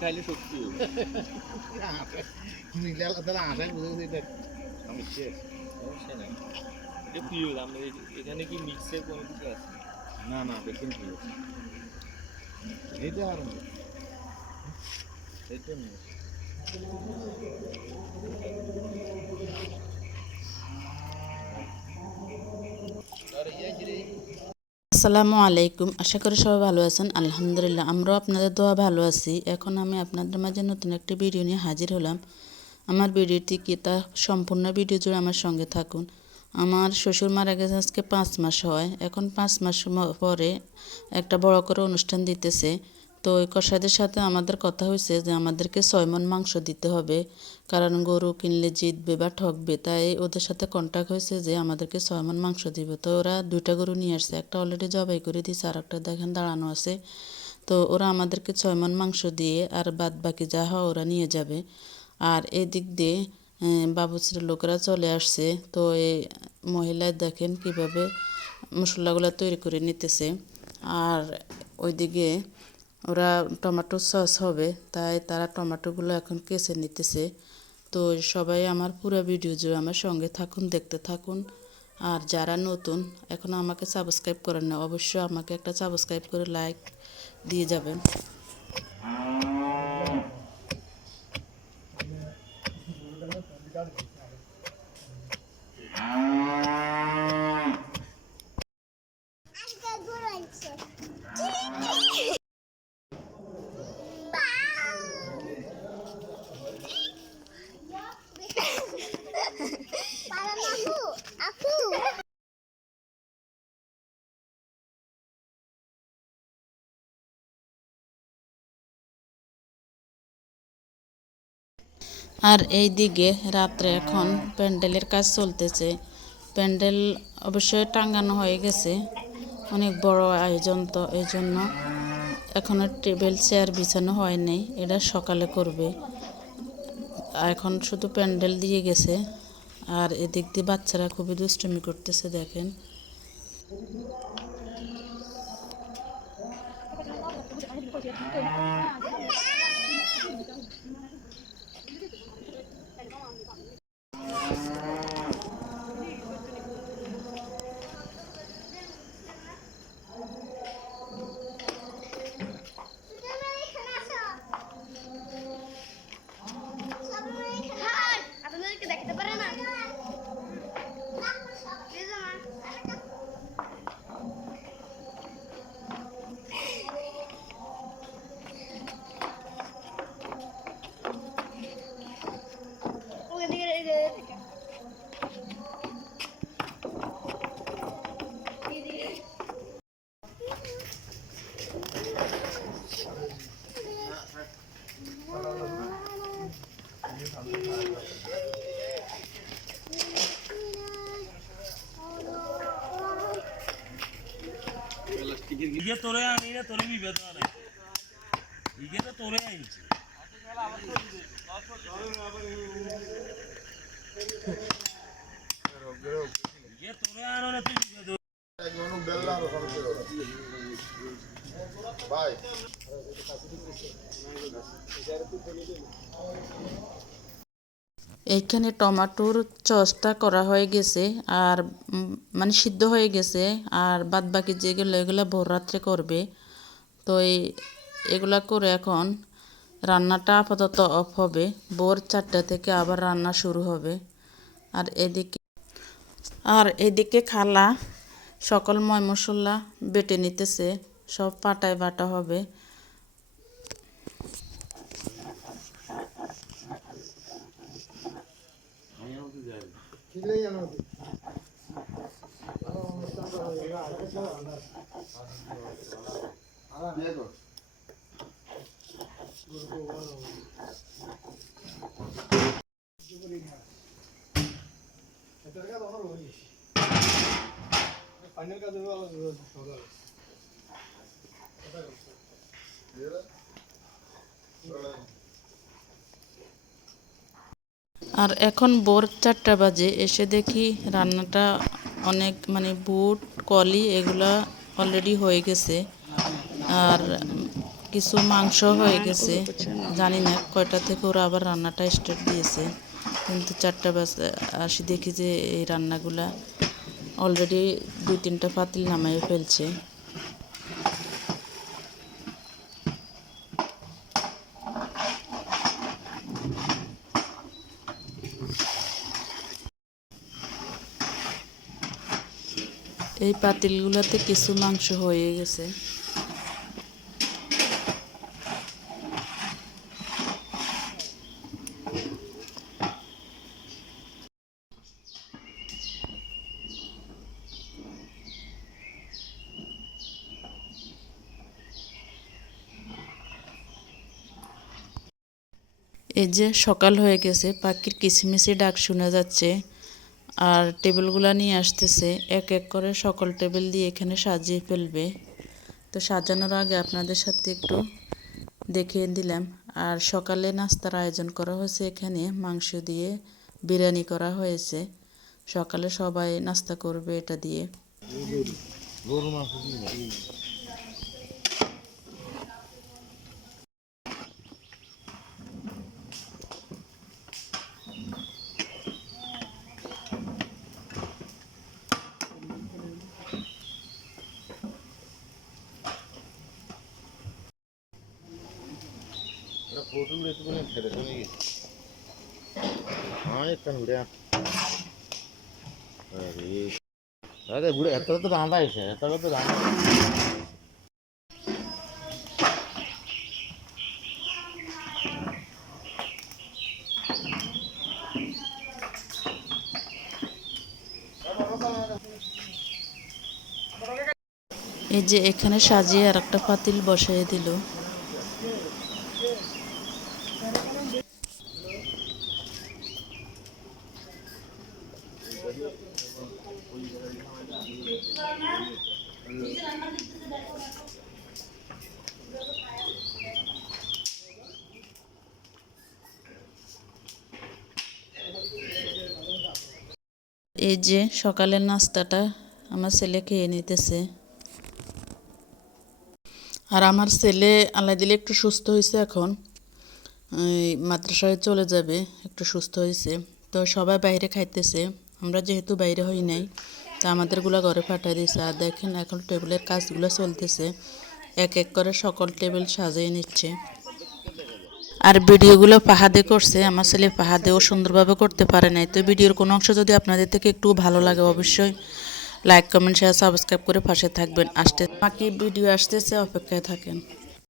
খাইলে শক্তি হবে। আমি শেষ, সমস্যা নাই। এটা প্রিয় আমরা এখানে কি মিক্সের কোনো কিছু আছে? না না, দেখুন ঠিক আছে। এইটা আর এইটা নেই। আসসালামু আলাইকুম। আশা করি সবাই ভালো আছেন। আলহামদুলিল্লাহ আমরাও আপনাদের দোয়া ভালো আছি। এখন আমি আপনাদের মাঝে নতুন একটি ভিডিও নিয়ে হাজির হলাম। আমার ভিডিওটি কি তা সম্পূর্ণ ভিডিও জুড়ে আমার সঙ্গে থাকুন। আমার শ্বশুর মারা গেছে আজকে 5 মাস হয়। এখন 5 মাস পরে একটা বড় করে অনুষ্ঠান দিতেছে। তো ওই কসাইদের সাথে আমাদের কথা হয়েছে যে আমাদেরকে 6 মণ মাংস দিতে হবে, কারণ গরু কিনলে জিতবে বা ঠকবে। তাই ওদের সাথে কন্ট্যাক্ট হয়েছে যে আমাদেরকে 6 মণ মাংস দিবে। তো ওরা 2টা গরু নিয়ে আসছে, একটা অলরেডি জবাই করে দিয়েছে আর একটা দেখেন দাঁড়ানো আছে। তো ওরা আমাদেরকে 6 মণ মাংস দিয়ে আর বাদ বাকি যা হয় ওরা নিয়ে যাবে। আর এদিক দিয়ে বাবুশ্রীর লোকেরা চলে আসছে। তো এই মহিলা দেখেন কিভাবে মশলাগুলো তৈরি করে নিতেছে। আর ওইদিকে ওরা টমেটো সস হবে, তাই তারা টমেটোগুলো এখন কেসে নিতেছে। তো সবাই আমার পুরো ভিডিও জুড়ে আমার সঙ্গে থাকুন, দেখতে থাকুন। আর যারা নতুন এখনও আমাকে সাবস্ক্রাইব করেন না, অবশ্যই আমাকে একটা সাবস্ক্রাইব করে লাইক দিয়ে যাবেন। আর এই দিকে রাত্রে এখন প্যান্ডেলের কাজ চলতেছে। প্যান্ডেল অবশ্যই টাঙানো হয়ে গেছে, অনেক বড় আয়োজন, তো এই জন্য এখনও টেবিল চেয়ার বিছানো হয় নাই, এটা সকালে করবে। এখন শুধু প্যান্ডেল দিয়ে গেছে। আর এদিক দিয়ে বাচ্চারা খুবই দুষ্টুমি করতেছে দেখেন। ইগে তোরে আনি না, তোরে বিভেদ না, ইগে তো তোরে আনছি। ইগে তোরে আনো না, তুই বিভেদ ভাই। এইখানে টমেটোর চসটা করা হয়ে গেছে, আর মানে সিদ্ধ হয়ে গেছে। আর বাদ বাকি যেগুলো এগুলো ভোর রাত্রে করবে। তো এগুলা করে এখন রান্নাটা আপাতত অফ হবে। ভোর 4টা থেকে আবার রান্না শুরু হবে। আর এদিকে খালা সকল ময় মশলা বেটে নিতেছে, সব পাটায় বাটা হবে। আর এখন ভোর 4টা বাজে, এসে দেখি রান্নাটা অনেক মানে বুট কলি এগুলা অলরেডি হয়ে গেছে। আর কিছু মাংস হয়ে গেছে, জানি না কয়টা থেকে ওরা আবার রান্নাটা স্টার্ট দিয়েছে, কিন্তু 4টা বাজে আসি দেখি যে এই রান্নাগুলা অলরেডি 2-3টা পাতিল নামাই ফেলছে। এই পাতিলগুলোতে কিছু মাংস হয়ে গেছে। এই যে সকাল হয়ে গেছে, পাখির কিচিমিচি ডাক শোনা যাচ্ছে, আর টেবিলগুলো নিয়ে আসতেছে, এক এক করে সকল টেবিল দিয়ে এখানে সাজিয়ে ফেলবে। তো সাজানোর আগে আপনাদের সাথে একটু দেখিয়ে দিলাম। আর সকালে নাস্তার আয়োজন করা হয়েছে, এখানে মাংস দিয়ে বিরিয়ানি করা হয়েছে। সকালে সবাই নাস্তা করবে এটা দিয়ে। अरे बुढ़े एत तो रांधा है एत तो रांधा এই যে এখানে সাজিয়ে আর একটা পাতিল বসাই দিল। এই যে সকালের নাস্তাটা আমার ছেলে খেয়ে নিতেছে। আর আমার ছেলে আল্লাহ দিলে একটু সুস্থ হয়েছে, এখন মাদ্রাসায় চলে যাবে, একটু সুস্থ হয়েছে। তো সবাই বাইরে খাইতেছে, আমরা যেহেতু বাইরে হই নাই তা আমাদেরগুলো ঘরে পাঠিয়ে দিয়েছে। আর দেখেন এখন টেবিলের কাজগুলো চলতেছে, এক এক করে সকল টেবিল সাজিয়ে নিচ্ছে। আর ভিডিওগুলো পাহাদে করছে, আমার ছেলে পাহাদেও সুন্দরভাবে করতে পারে নাই। তো ভিডিওর কোনো অংশ যদি আপনাদের থেকে একটু ভালো লাগে অবশ্যই লাইক কমেন্ট শেয়ার সাবস্ক্রাইব করে পাশে থাকবেন। বাকি ভিডিও আসতেছে, অপেক্ষায় থাকেন।